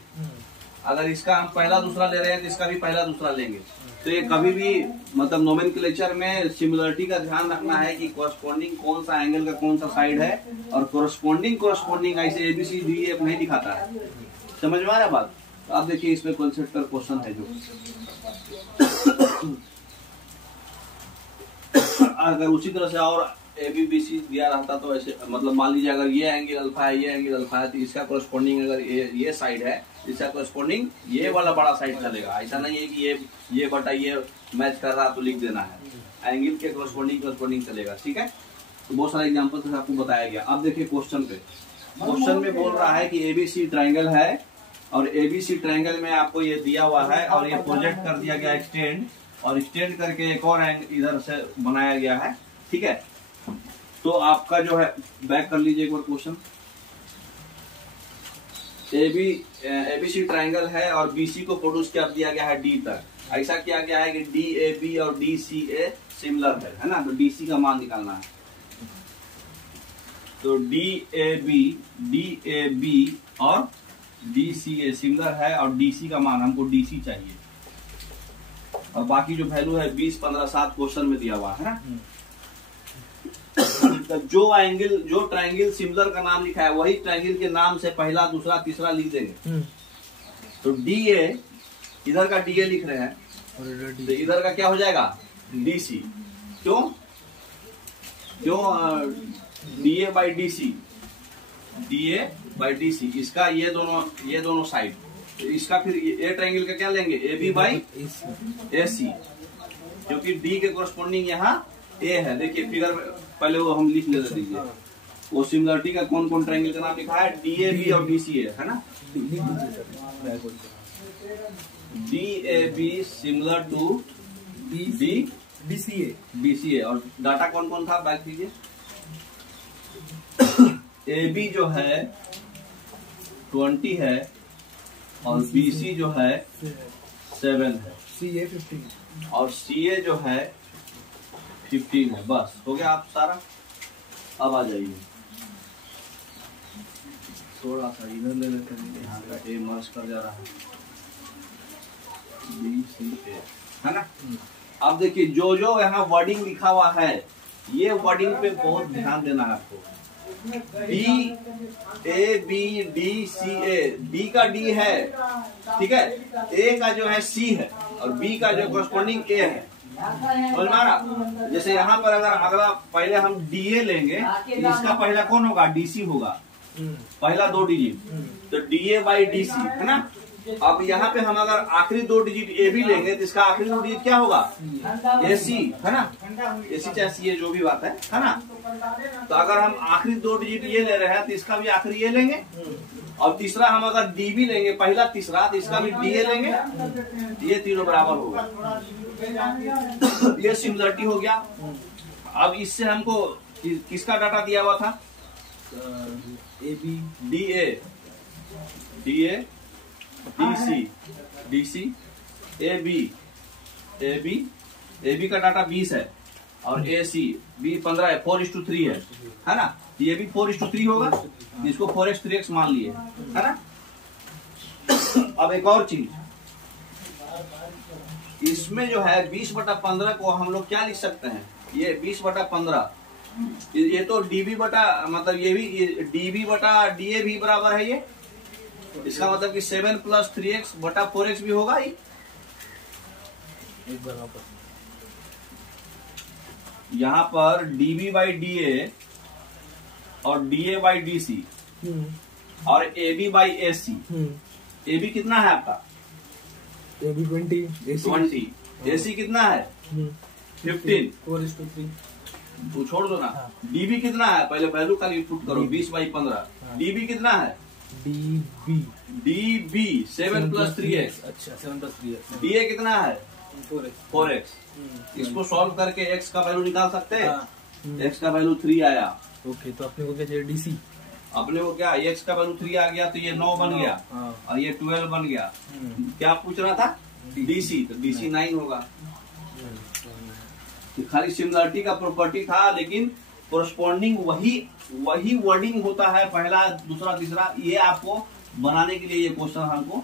अगर इसका हम पहला दूसरा ले रहे हैं तो इसका भी पहला दूसरा लेंगे। तो ये कभी भी मतलब नोमेनक्लेचर में सिमिलरिटी का ध्यान रखना है कि कॉरस्पॉन्डिंग कौन सा एंगल का कौन सा साइड है, और कॉरस्पॉन्डिंग ऐसे ABCDEF नहीं दिखाता है। समझ में आ रहा बात। तो आप देखिए इसमें कॉन्सेप्ट का क्वेश्चन है जो अगर उसी तरह से और ABBC दिया रहता तो ऐसे मतलब मान लीजिए अगर ये एंगल अल्फा है, ये एंगल अल्फा है, तो इसका कॉरस्पॉन्डिंग अगर ये साइड है, इसका कॉरस्पॉन्डिंग ये वाला बड़ा साइड चलेगा। ऐसा नहीं है कि ये बटा ये मैच कर रहा तो लिख देना है, एंगल के कॉरस्पॉन्डिंग चलेगा। ठीक है, तो बहुत सारे एग्जाम्पल से आपको बताया गया। अब देखिए क्वेश्चन पे, क्वेश्चन में बोल रहा है कि ABC ट्राइंगल है और ABC ट्राइंगल में आपको ये दिया हुआ है और ये प्रोजेक्ट कर दिया गया एक्सटेंड, और एक्सटेंड करके एक और एंगल इधर से बनाया गया है। ठीक है, तो आपका जो है बैक कर लीजिए एक बार क्वेश्चन। ABC ट्राइंगल है और BC को प्रोड्यूस कर दिया गया है D तक। ऐसा किया गया है कि DAB और DCA सिमिलर है ना, तो DC का मान निकालना है। तो DAB और DCA सिमिलर है और DC का मान हमको DC चाहिए, और बाकी जो वैल्यू है 20, 15, 7 क्वेश्चन में दिया हुआ है ना। तो जो ट्रायंगल सिमिलर का नाम लिखा है वही ट्रायंगल के नाम से पहला दूसरा तीसरा लिख देंगे। तो DA इधर का DA लिख रहे हैं, तो इधर का क्या हो जाएगा DC। क्यों DA बाई DC, इसका ये दोनों साइड, तो इसका फिर ये ट्रायंगल का क्या लेंगे AB बाई AC, क्योंकि D के कोरस्पॉन्डिंग यहाँ A है। देखिए फिगर पहले वो हम लिख लेते दीजिए, वो सिमिलरिटी का कौन कौन ट्रायंगल का नाम लिखा है, DAB और DCA है ना। DAB सिमिलर टू BCA, और डाटा कौन कौन था बैक कीजिए। AB जो है 20 है और BC जो है 7 है, CA 15 और CA जो है 15 है। बस हो गया आप सारा। अब आ जाइए, थोड़ा सा इधर ले लेते हैं, यहाँ का A मर्ज कर जा रहा है, BCA है ना। अब देखिए जो यहाँ वर्डिंग लिखा हुआ है, ये वर्डिंग पे बहुत ध्यान देना है आपको। DABDCA, D का D है, ठीक है, A का जो है C है और B का जो कॉरस्पॉन्डिंग A है। समझ में आ रहा। जैसे यहाँ पर अगर अगला पहले हम DA लेंगे, इसका पहला कौन होगा DC होगा, पहला 2 डिजिट, तो DA बाई DC है ना। अब यहाँ पे हम अगर आखिरी 2 डिजिट AB लेंगे तो इसका आखिरी 2 डिजिट क्या होगा AC है ना, AC चाहे CA जो भी बात है ना। तो अगर हम आखिरी 2 डिजिट ये ले रहे हैं तो इसका भी आखिरी ये लेंगे, और तीसरा हम अगर DB लेंगे पहला तीसरा, तो इसका भी DA लेंगे, ये तीनों बराबर होगा। ये सिमिलरिटी हो गया। अब इससे हमको किसका डाटा दिया हुआ था, A B D A D C A B का डाटा 20 है और ए सी बी 15 है, 4:3 है ना। ये भी 4:3 होगा, इसको 4x 3x मान लिए, है ना। अब एक और चीज, इसमें जो है 20/15 को हम लोग क्या लिख सकते हैं, ये 20/15, ये तो डीबी बटा, मतलब ये भी डीबी बटा डीए भी बराबर है ये, इसका मतलब कि 7 + 3x बटा 4x भी होगा ही। एक बराबर यहाँ पर dB by DA और DA by DC और AB by AC। AB कितना है आपका? AB 20, AC कितना है? 15, 4:3। वो छोड़ दो ना। हाँ। DB कितना है, पहले वैल्यू खाली पुट करो, 20/15। DB कितना है? DB 7 + 3x। अच्छा 7 + 3x। DA कितना है? 4x। इसको सॉल्व करके x का वैल्यू निकाल सकते हैं। x का वैल्यू 3 आया। ओके, तो अपने को क्या चाहिए? DC। अपने को क्या, x का वैल्यू 3 आ गया, तो ये 9 बन गया और ये 12 बन गया। क्या पूछ रहा था? DC, तो DC 9 होगा। तो खाली सिमिलरिटी का प्रॉपर्टी था, लेकिन कोरस्पॉन्डिंग वही वर्डिंग होता है, पहला दूसरा तीसरा। ये आपको बनाने के लिए ये क्वेश्चन हमको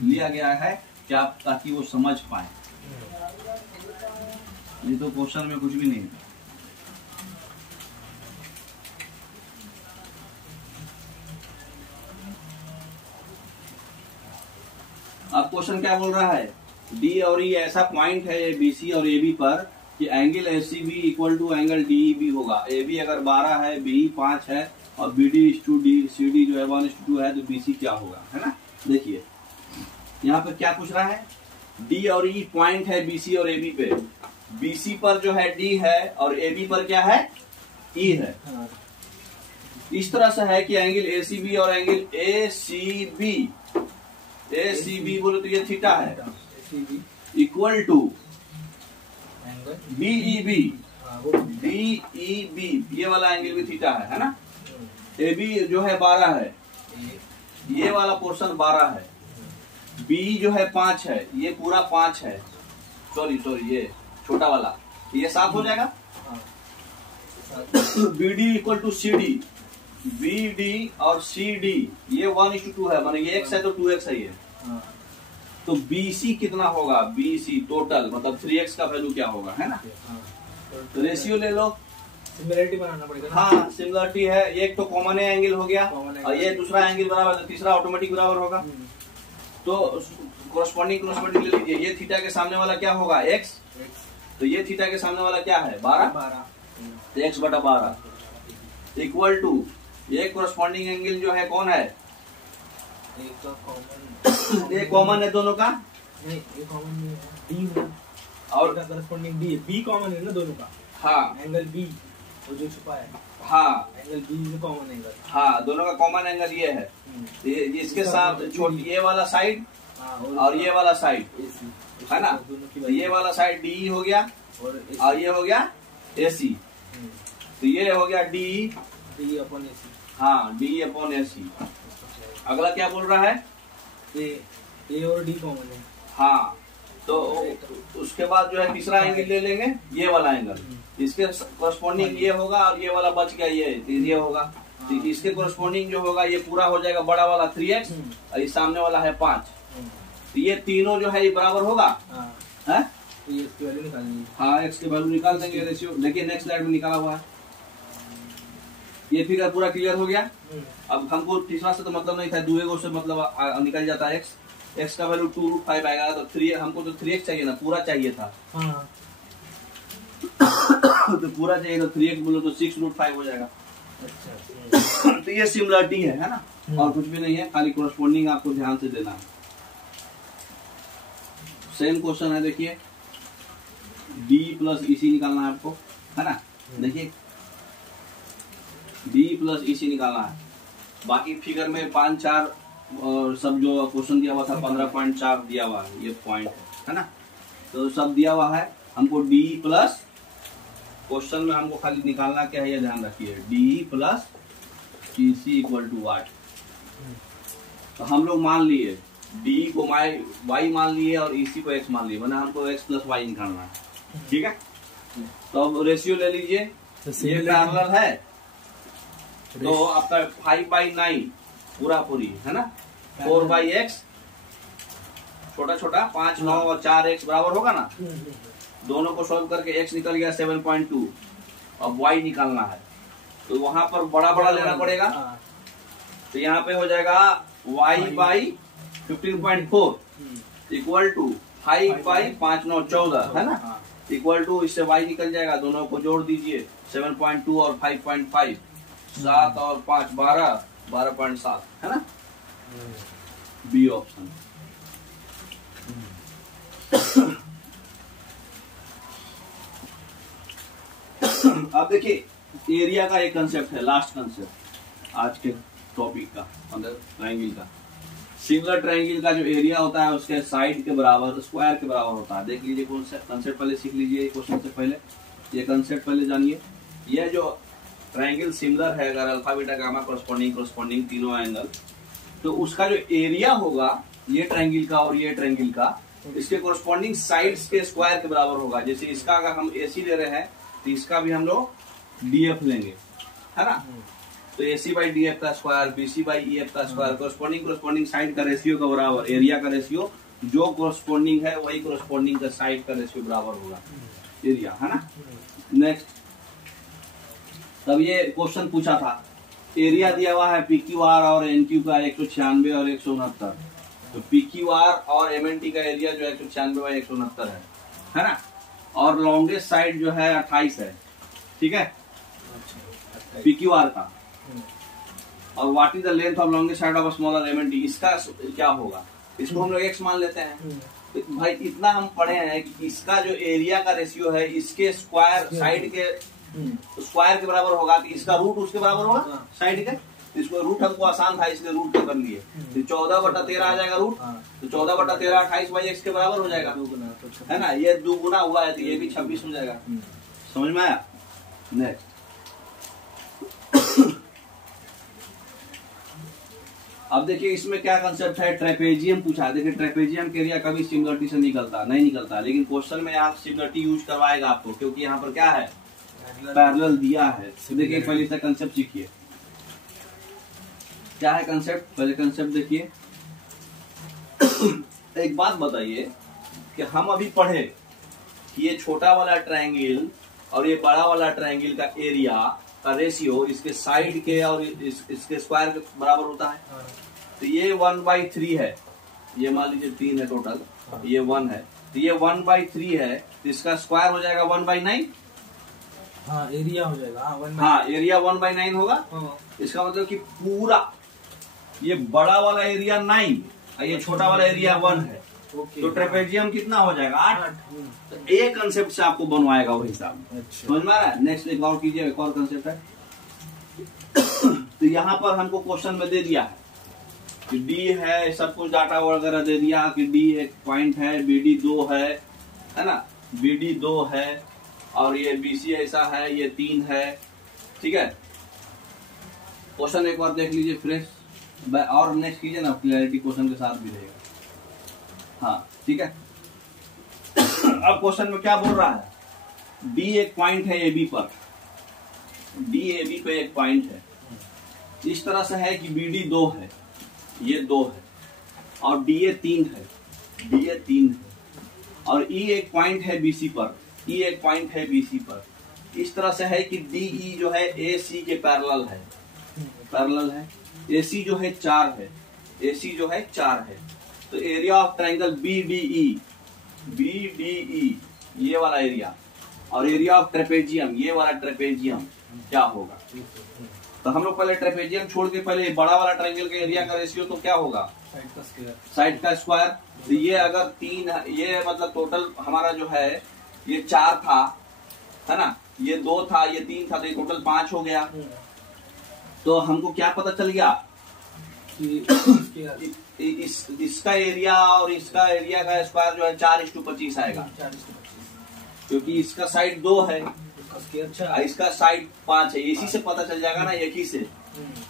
लिया गया है, क्या ताकि वो समझ पाए। ये तो क्वेश्चन में कुछ भी नहीं है। अब क्वेश्चन क्या बोल रहा है, डी और ई ऐसा पॉइंट है बीसी और एबी पर कि angle ACB equal to angle DEB होगा। एबी अगर 12 है, बी 5 है और बीडी सीडी जो है 1:2 है, तो बीसी क्या होगा, है ना। देखिए यहाँ पे क्या पूछ रहा है, डी और ई पॉइंट है बीसी और एबी पे। बीसी पर जो है डी है और एबी पर क्या है, ई है। इस तरह से है कि एंगल एसीबी और एंगल एसीबी बोले तो ये थीटा है, इक्वल टू बीईबी। ये वाला एंगल भी थीटा है ना। एबी जो है 12 है, ये वाला पोर्शन 12 है। बी जो है 5 है, ये पूरा 5 है। सॉरी ये छोटा वाला, ये 7 हो जाएगा। BD equal to CD, BD और सीडी ये 1:2 है, माने ये x है तो 2x है ये। तो बीसी कितना होगा, बीसी टोटल मतलब 3x का वैल्यू क्या होगा, है ना। तो रेशियो ले लो, सिमिलरिटी बनाना पड़ेगा ना। हाँ सिमिलरिटी है, एक तो कॉमन एंगल हो गया और ये दूसरा एंगल बराबर, तो तीसरा ऑटोमेटिक बराबर होगा। तो कोरस्पॉन्डिंग ले लीजिए, ये थीटा के सामने वाला क्या होगा, x। तो ये थीटा के सामने वाला क्या है, 12। तो x/12 इक्वल टू ये कोरस्पॉन्डिंग एंगल जो है कौन है, ये कॉमन है दोनों का, नहीं ये कॉमन नहीं है, डी है और कोरस्पॉन्डिंग डी, बी कॉमन है ना दोनों का। हाँ एंगल बी वो जो छुपा है, हाँ एंगल बी कॉमन एंगल। हाँ दोनों का कॉमन एंगल ये है। ये इसके साथ छोटी ये वाला साइड और ये वाला साइड है ना। तो ये वाला साइड डी हो गया और ये हो गया एसी। तो ये हो गया डी अपॉन एसी। हाँ D/AC। अगला क्या बोल रहा है, ए और डी कॉमन है। हाँ तो उसके बाद जो है तीसरा एंगल ले लेंगे, ये वाला एंगल, इसके कोरस्पॉन्डिंग ये होगा और ये वाला बच गया ये होगा। तो इसके कोरस्पॉन्डिंग जो होगा ये पूरा हो जाएगा बड़ा वाला 3x और ये सामने वाला है 5। तो ये तीनों जो है ये बराबर होगा, है। तो ये इसकी वैल्यू निकालनी है। हाँ x की वैल्यू निकाल देंगे रेशियो, देखिए नेक्स्ट स्लाइड में निकाला हुआ है। ये फिगर पूरा क्लियर हो गया। अब हमको तीसरा से तो मतलब नहीं था, दूसरे से मतलब निकल जाता है x का वैल्यू 2√5 आएगा। तो 3 हमको तो 3x चाहिए ना, पूरा चाहिए था। हाँ। तो पूरा चाहिए तो 3x बोलो तो 6√5 हो जाएगा। अच्छा। तो ये सिमिलरिटी है ना, और कुछ भी नहीं है, खाली कोरस्पॉन्डिंग आपको ध्यान से देना है। सेम क्वेश्चन है, देखिए D + EC निकालना है आपको, है ना। देखिए D + EC निकालना है। बाकी फिगर में 5, 4 और सब जो क्वेश्चन दिया हुआ था 15.4 दिया हुआ है, ये पॉइंट है ना। तो सब दिया हुआ है, हमको D प्लस, क्वेश्चन में हमको खाली निकालना क्या है ये ध्यान रखिए, D plus EC equal to what. तो हम लोग मान लिए डी को वाई मान लिए और ईसी को एक्स मान लिए, वरना हमको एक्स प्लस वाई निकालना है। ठीक है, तो अब रेशियो ले लीजिए, ये पैरेलल है तो आपका 5/9 पूरा पूरी है ना, 4/x छोटा छोटा 5, 9 और 4x बराबर होगा ना। दोनों को सॉल्व करके x निकल गया 7.2, अब y निकालना है तो वहां पर बड़ा बड़ा लेना पड़ेगा। तो यहाँ पे हो जाएगा y/15.4 इक्वल टू 5/5, 9, 14 है ना, इक्वल टू इससे y निकल जाएगा, दोनों को जोड़ दीजिए 7.2 और 5.5, 7 और 5 12, 12.7 है ना, बी ऑप्शन। अब देखिए एरिया का एक कंसेप्ट है, लास्ट कंसेप्ट आज के टॉपिक का, मतलब ट्रायंगल का। सिमिलर ट्रायंगल का जो एरिया होता है उसके साइड के बराबर, स्क्वायर के बराबर होता है। देख लीजिए कौन सा कंसेप्ट पहले सीख लीजिए, क्वेश्चन से पहले ये कंसेप्ट पहले जानिए। यह जो ट्रायंगल सिमिलर है, अगर अल्फा बीटा गामा कोरस्पोंडिंग तीनों एंगल, तो उसका जो एरिया होगा ये ट्रायंगल का और ये ट्रायंगल का, इसके कोरस्पोंडिंग साइड्स के स्क्वायर के बराबर होगा। जैसे इसका अगर हम AC ले रहे हैं तो इसका भी हम लोग DF लेंगे, है ना। तो AC/DF का स्क्वायर, BC/EF का स्क्वायर, कोरस्पोंडिंग साइड का रेशियो का बराबर, एरिया का रेशियो जो कोरस्पोंडिंग है वही कोरस्पोंडिंग का साइड का रेशियो बराबर होगा, एरिया, है ना। नेक्स्ट, तब ये क्वेश्चन पूछा था, एरिया दिया हुआ है PQR और NQ का 196 और 169, तो PQR और MNT का एरिया जो 196/169 है ना, और लॉन्गेस्ट साइड जो है 28 है, ठीक है, PQR का। और what is the length of longest side of smaller MNT, इसका क्या होगा, इसको हम लोग x मान लेते हैं। तो भाई इतना हम पढ़े हैं कि इसका जो एरिया का रेशियो है इसके स्क्वायर साइड के स्क्वायर के बराबर होगा, तो इसका रूट उसके बराबर होगा साइड के। इसको रूट हमको आसान था इसलिए रूट कर लिए, तो 14/13 आ जाएगा रूट, तो 14/13 28/x के बराबर हो जाएगा, है ना। ये 2 गुना हुआ है तो ये भी 26 हो जाएगा। समझ में आया। नेक्स्ट, अब देखिए इसमें क्या कंसेप्ट है, ट्रेपेजियम पूछा है। देखिए ट्रेपेजियम के एरिया कभी सिमिलरिटी से नहीं निकलता, लेकिन क्वेश्चन में यहाँ सिमिलरिटी यूज करवाएगा आपको, क्योंकि यहाँ पर क्या है, पैरेलल दिया है। देखिए पहले से कंसेप्ट सीखिए, क्या है कंसेप्ट, पहले कंसेप्ट देखिए। एक बात बताइए कि हम अभी पढ़े कि ये छोटा वाला ट्रायंगल और ये बड़ा वाला ट्रायंगल का एरिया का रेशियो इसके साइड के और इसके स्क्वायर के बराबर होता है। तो ये 1/3 है, ये मान लीजिए 3 है टोटल, ये 1 है, तो ये 1/3 है, तो इसका स्क्वायर हो जाएगा 1/9। हाँ एरिया हो जाएगा, हाँ एरिया 1/9 होगा। इसका मतलब कि पूरा ये बड़ा वाला एरिया 9 और ये छोटा वाला एरिया 1 है, तो ट्रेपेजियम कितना हो जाएगा 8। तो एक कंसेप्ट से आपको बनवाएगा वो हिसाब। समझ में आ रहा है। नेक्स्ट एक और कीजिए, एक और कंसेप्ट है। तो यहाँ पर हमको क्वेश्चन में दे दिया है कि डी है, सब कुछ डाटा वगैरह दे दिया कि डी एक पॉइंट है, BD 2 है ना, BD 2 है, और ये BC ऐसा है, ये 3 है, ठीक है। क्वेश्चन एक बार देख लीजिए फ्रेश, और नेक्स्ट कीजिए ना, क्लैरिटी क्वेश्चन के साथ भी रहेगा। हाँ ठीक है। अब क्वेश्चन में क्या बोल रहा है, डी एक पॉइंट है AB पर, डी AB पे एक पॉइंट है, इस तरह से है कि BD 2 है, ये 2 है, और DA 3 है, DA 3 है, और E एक पॉइंट है BC पर, E एक पॉइंट है BC पर। इस तरह से है कि DE जो है AC के पैरेलल है, AC जो है 4 है, AC जो है 4 है। तो एरिया ऑफ ट्रायंगल BDE ये वाला एरिया, और एरिया ऑफ ट्रेपेजियम ये वाला ट्रेपेजियम क्या होगा। तो हम लोग पहले ट्रेपेजियम छोड़ के पहले बड़ा वाला ट्रायंगल का एरिया का रेशियो तो क्या होगा, साइड का स्क्वायर। तो ये अगर 3 ये मतलब टोटल हमारा जो है ये 4 था, है ना, ये 2 था, ये 3 था, तो ये टोटल 5 हो गया। तो हमको क्या पता चल गया कि इसका एरिया और इसका एरिया का स्क्वायर जो है 4:25 आएगा, क्योंकि इसका साइड 2 है, इसका साइड 5 है। इसी से पता चल जाएगा ना, एक ही से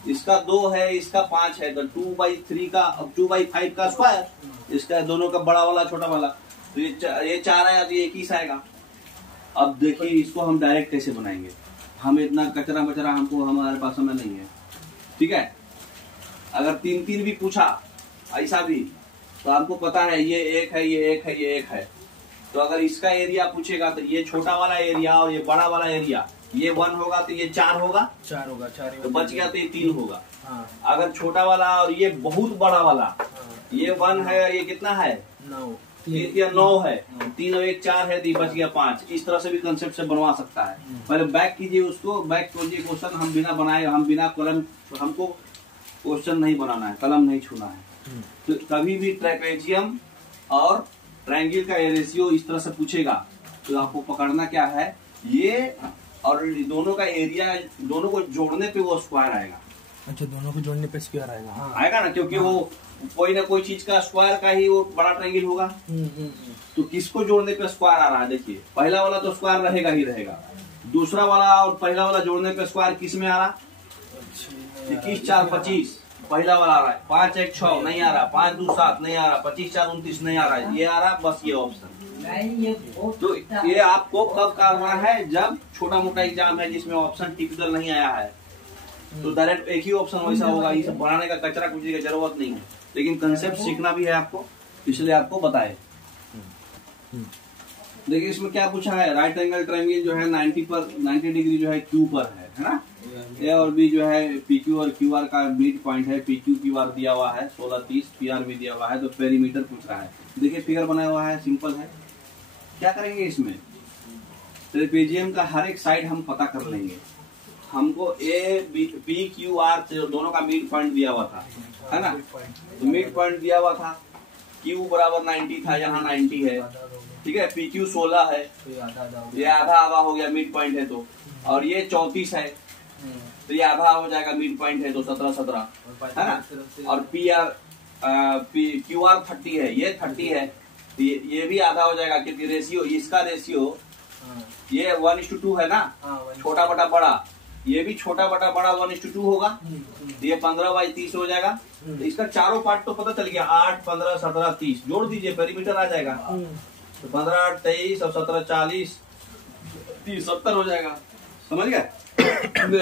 इसका 2 है, इसका 5 है, तो 2/3 का 2/5 का स्क्वायर, इसका दोनों का बड़ा वाला छोटा वाला, तो ये 4 आया तो ये 21 आएगा। अब देखिए इसको हम डायरेक्ट कैसे बनाएंगे, हम इतना कचरा बचरा हमको हमारे पास समय नहीं है, ठीक है। अगर 3 भी पूछा ऐसा भी, तो आपको पता है ये 1 है, ये 1 है, ये 1 है, तो अगर इसका एरिया पूछेगा तो ये छोटा वाला एरिया और ये बड़ा वाला एरिया, ये 1 होगा तो ये 4 होगा, 4 होगा, 4 तो बच गया तो ये 3 होगा। हाँ। अगर छोटा वाला और ये बहुत बड़ा वाला, ये 1 है, ये कितना है 9, 3 या 9 है, 3 और 1 4 है, तो ये बच गया 5। इस तरह से भी कंसेप्ट से बनवा सकता है। पहले बैक कीजिए उसको, बैक कीजिए क्वेश्चन, हम बिना बनाए, हम बिना कलम, हमको क्वेश्चन नहीं बनाना है, कलम नहीं छूना है। तो कभी भी ट्रेपेजियम और ट्रायंगल का रेशियो इस तरह से पूछेगा तो आपको पकड़ना क्या है, ये और दोनों का एरिया, दोनों को जोड़ने पे वो स्क्वायर आएगा। अच्छा, दोनों को जोड़ने पे स्क्वायर आएगा। हाँ। आएगा ना, क्योंकि वो कोई ना कोई चीज का स्क्वायर का ही वो बड़ा ट्रायंगल होगा। तो किसको जोड़ने पे स्क्वायर आ रहा है, देखिए पहला वाला तो स्क्वायर रहेगा ही रहेगा, दूसरा वाला और पहला वाला जोड़ने पे स्क्वायर किस में आ रहा, 21 4 25 पहला वाला आ रहा है, 5 1 6 नहीं आ रहा, 5 2 7 नहीं आ रहा, 25 4 29 नहीं आ रहा है, ये आ रहा बस ये ऑप्शन। तो ये आपको कब करना है, जब छोटा मोटा एग्जाम है जिसमें ऑप्शन टिपिकल नहीं आया है, तो डायरेक्ट एक ही ऑप्शन वैसा होगा। ये सब बनाने का कचरा कुछ की जरूरत नहीं है, लेकिन कंसेप्ट सीखना भी है आपको, इसलिए आपको बताए। देखिए इसमें क्या पूछा है, राइट एंगल ट्रायंगल जो है 90 डिग्री जो है क्यू पर है ना। ए और बी जो है PQ और QR का मिड पॉइंट है, PQ QR दिया हुआ है 1630, PR भी दिया हुआ है, तो पेरीमीटर पूछ रहा है। देखिए फिगर बनाया हुआ है, सिंपल है। क्या करेंगे इसमें, ट्रेपेजियम का हर एक साइड हम पता कर लेंगे। हमको PQR दोनों का मिड पॉइंट दिया हुआ था, है ना, तो मिड पॉइंट दिया हुआ था, Q बराबर 90 था, यहाँ 90 है, ठीक है। PQ 16 है, ये आधा आधा हो गया, मिड पॉइंट है तो, और ये 34 है, तो ये आधा हो जाएगा, मिड पॉइंट है तो 17 है ना। और QR 30 है, ये 30 है, तो ये भी आधा हो जाएगा, क्योंकि रेशियो, इसका रेशियो ये 1:2 है ना, छोटा बटा बड़ा, ये भी छोटा बटा बड़ा 1:2 होगा, तो ये 15/30 हो जाएगा। तो इसका चारों पार्ट तो पता चल गया, 8 15 17 30 जोड़ दीजिए, पेरीमीटर आ जाएगा, तो 15 23 और 17 40 30 70 हो जाएगा, समझ गए।